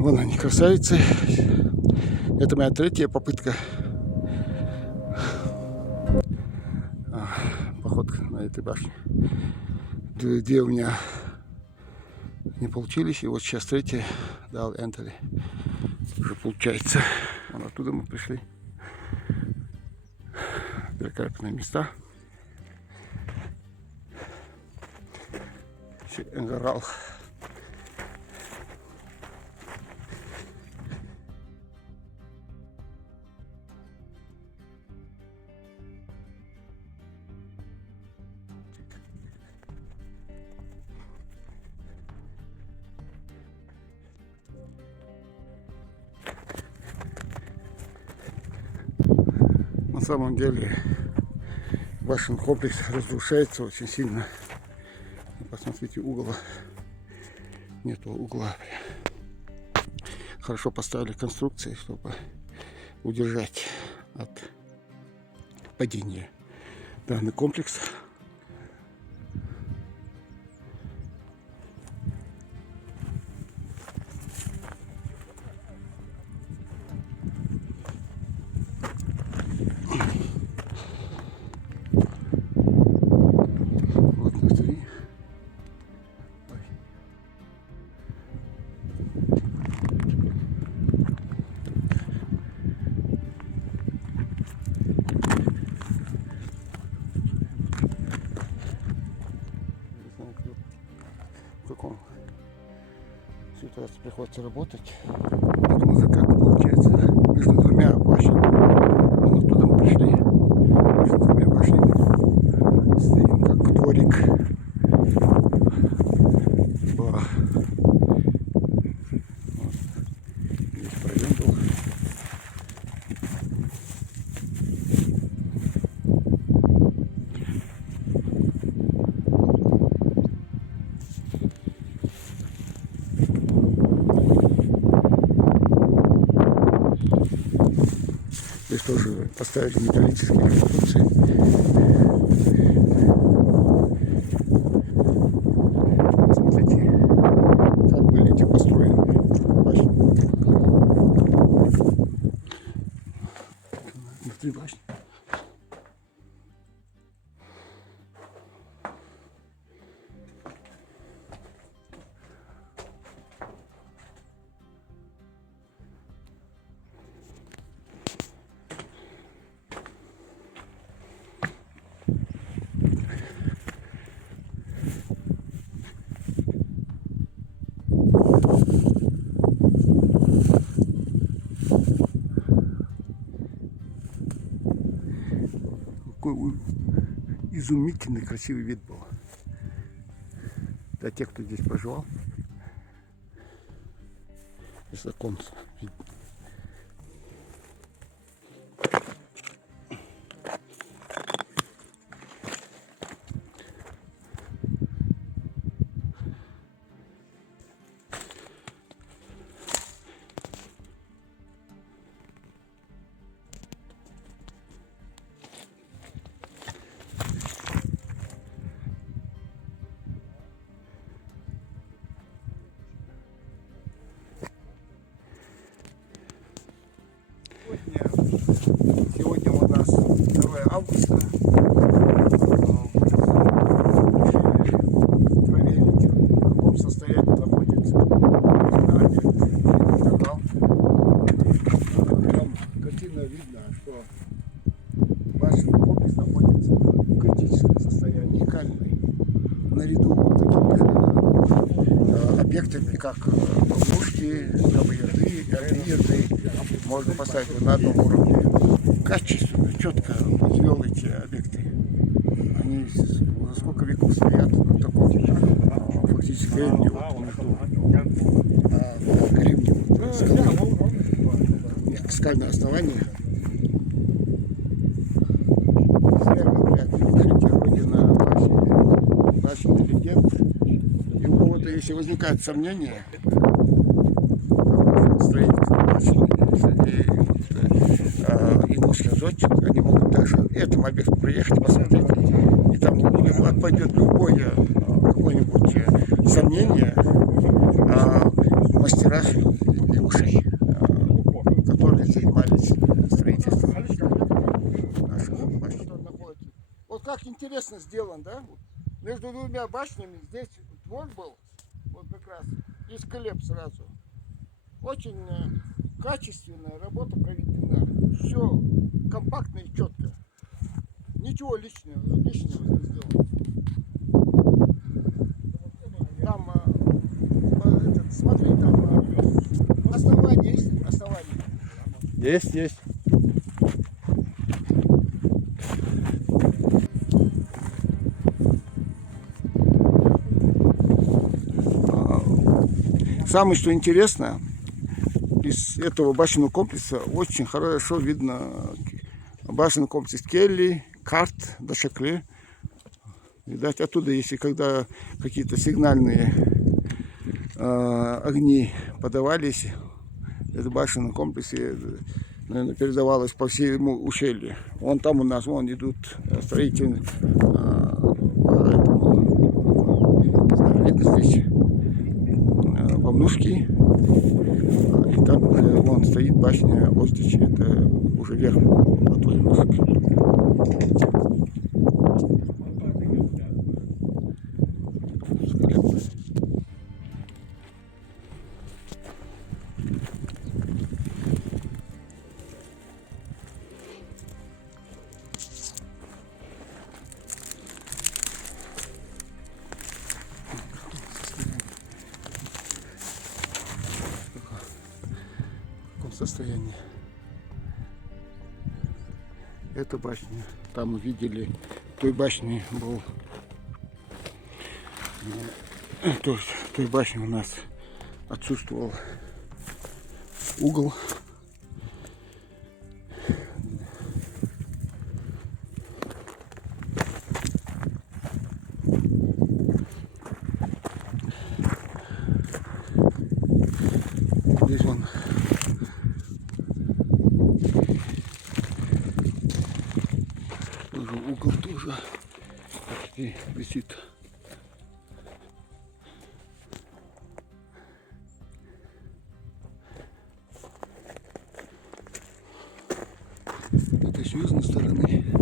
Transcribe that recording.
Вон они, красавицы. Это моя третья попытка. Поход на этой башне. Две у меня не получились. И вот сейчас третья. Дал Энтоли. Уже получается. Вон оттуда мы пришли. Великолепные места. Энгорал. На самом деле башенный комплекс разрушается очень сильно. Посмотрите, угла нету угла. Хорошо поставили конструкции, чтобы удержать от падения данный комплекс. Ситуация приходится работать. Посмотрим, как получается между двумя башнями. Вон оттуда мы пришли. Между двумя башнями стоим как дворик. Вот. Здесь проем был. Здесь тоже поставили металлические конструкции. Посмотрите, как были эти построены башни. Внутри башни. Какой изумительный красивый вид был. Для тех, кто здесь проживал. Из оконца видно. Сегодня у нас 2 августа. Проверить, в каком состоянии находится канал. Там картина видно, что башенный комплекс находится в критическом состоянии. Кальный. Наряду вот такими объектами, как пушки, КВРД, РД, можно поставить на одном уровне. Качественно, четко извел эти объекты. Они за сколько веков стоят на таком фактически кремниевом скальное основание. Все говорят, пишите Родина, наш интеллигент. И у кого-то, если возникает сомнение, строительство башни и русских зодчих, они могут даже этому объекту приехать, посмотреть, и там ему отпадет любое какое-нибудь сомнение в мастерах и интересно сделан, да? Между двумя башнями здесь двор был, вот как раз, и склеп сразу. Очень качественная работа проведена. Все компактно и четко. Ничего лишнего не сделано. Там, смотри, там основание есть, основание. Есть. Самое, что интересно, из этого башенного комплекса очень хорошо видно башенный комплекс Келли, Карт, Дашакле. Видать, оттуда, если когда какие-то сигнальные огни подавались, это башенный комплекс, наверное, передавалось по всему ущелью. Вон там у нас, вон идут строительные, видно здесь Вовнушки. И там вон стоит башня Остичи, это уже верх от Вовнушек. Состоянии. Эта башня, там мы видели, в той башне был, в той башне у нас отсутствовал угол. Здесь он угол тоже почти висит. Это с южной стороны.